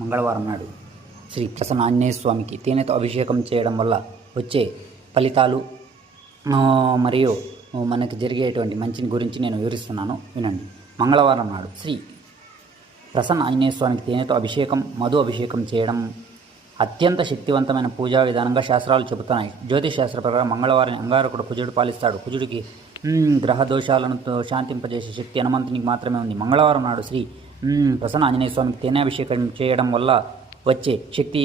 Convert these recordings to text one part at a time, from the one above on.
మంగళవారం నాడు శ్రీ ప్రసన్న ఆంజనేయ స్వామికి తేనెతో అభిషేకం చేయడం వల్ల వచ్చే ఫలితాలు మరియు మనకు జరిగేటువంటి మంచిని గురించి నేను వివరిస్తున్నాను, వినండి. మంగళవారం నాడు శ్రీ ప్రసన్న ఆంజనేయ స్వామికి తేనెతో అభిషేకం, మధు అభిషేకం చేయడం అత్యంత శక్తివంతమైన పూజా విధానంగా శాస్త్రాలు చెబుతున్నాయి. జ్యోతిష్ శాస్త్ర ప్రకారం మంగళవారం అంగారకుడు కుజుడు పాలిస్తాడు. కుజుడికి గ్రహ దోషాలను శాంతింపజేసే శక్తి హనుమంతునికి మాత్రమే ఉంది. మంగళవారం నాడు శ్రీ ప్రసన్న ఆంజనేయ స్వామికి తేనెభిషేకం చేయడం వల్ల వచ్చే శక్తి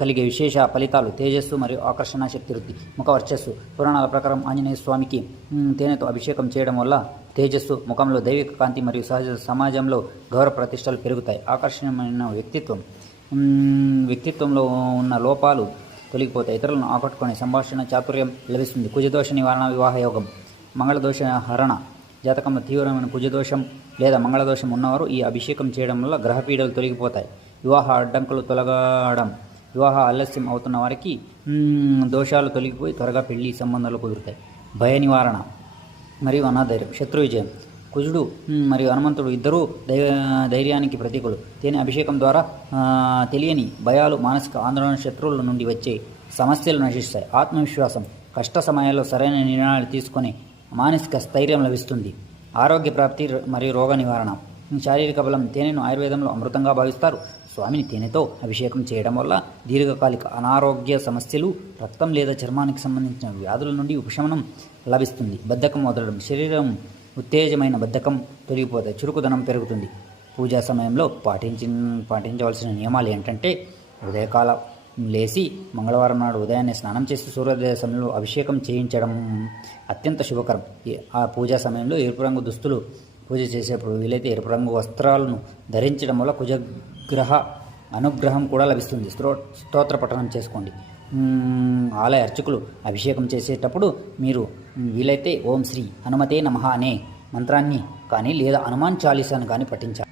కలిగే విశేష ఫలితాలు తేజస్సు మరియు ఆకర్షణ శక్తి వృద్ధి, ముఖ వర్చస్సు. పురాణాల ప్రకారం ఆంజనేయ స్వామికి తేనెతో అభిషేకం చేయడం వల్ల తేజస్సు, ముఖంలో దైవిక కాంతి మరియు సహజ సమాజంలో గౌరవ ప్రతిష్టలు పెరుగుతాయి. ఆకర్షణీయమైన వ్యక్తిత్వంలో ఉన్న లోపాలు తొలగిపోతాయి. ఇతరులను ఆకట్టుకునే సంభాషణ చాతుర్యం లభిస్తుంది. కుజదోష నివారణ, వివాహ యోగం. మంగళదోష హరణ. జాతకంలో తీవ్రమైన కుజదోషం లేదా మంగళదోషం ఉన్నవారు ఈ అభిషేకం చేయడం వల్ల గ్రహపీడలు తొలగిపోతాయి. వివాహ అడ్డంకులు తొలగడం. వివాహ ఆలస్యం అవుతున్న వారికి దోషాలు తొలగిపోయి త్వరగా పెళ్లి సంబంధాలు కుదురుతాయి. భయ నివారణ మరియు అనాధైర్యం. శత్రు విజయం. కుజుడు మరియు హనుమంతుడు ఇద్దరూ ధైర్యానికి ప్రతీకులు. తేనె అభిషేకం ద్వారా తెలియని భయాలు, మానసిక ఆందోళన, శత్రువుల నుండి వచ్చే సమస్యలు నశిస్తాయి. ఆత్మవిశ్వాసం. కష్ట సమయాల్లో సరైన నిర్ణయాలు తీసుకొని మానసిక స్థైర్యం లభిస్తుంది. ఆరోగ్య ప్రాప్తి మరియు రోగ నివారణ. శారీరక బలం. తేనెను ఆయుర్వేదంలో అమృతంగా భావిస్తారు. స్వామిని తేనెతో అభిషేకం చేయడం వల్ల దీర్ఘకాలిక అనారోగ్య సమస్యలు, రక్తం లేదా చర్మానికి సంబంధించిన వ్యాధుల నుండి ఉపశమనం లభిస్తుంది. బద్ధకం వదలడం. శరీరం ఉత్తేజమైన బద్ధకం తొలగిపోతాయి. చురుకుదనం పెరుగుతుంది. పూజా సమయంలో పాటించవలసిన నియమాలు ఏంటంటే, ఉదయకాలం లేచి మంగళవారం నాడు ఉదయాన్నే స్నానం చేసి సూర్యోదయ సమయంలో అభిషేకం చేయించడం అత్యంత శుభకరం. ఆ పూజా సమయంలో ఎరుపు రంగు దుస్తులు పూజ చేసేప్పుడు వీలైతే ఎరుపు రంగు వస్త్రాలను ధరించడం వల్ల కుజగ్రహ అనుగ్రహం కూడా లభిస్తుంది. స్తోత్ర పఠనం చేసుకోండి. ఆలయ అర్చకులు అభిషేకం చేసేటప్పుడు మీరు వీలైతే ఓం శ్రీ హనుమతే నమః అనే మంత్రాన్ని కానీ లేదా హనుమాన్ చాలీసాను కానీ పఠించాలి.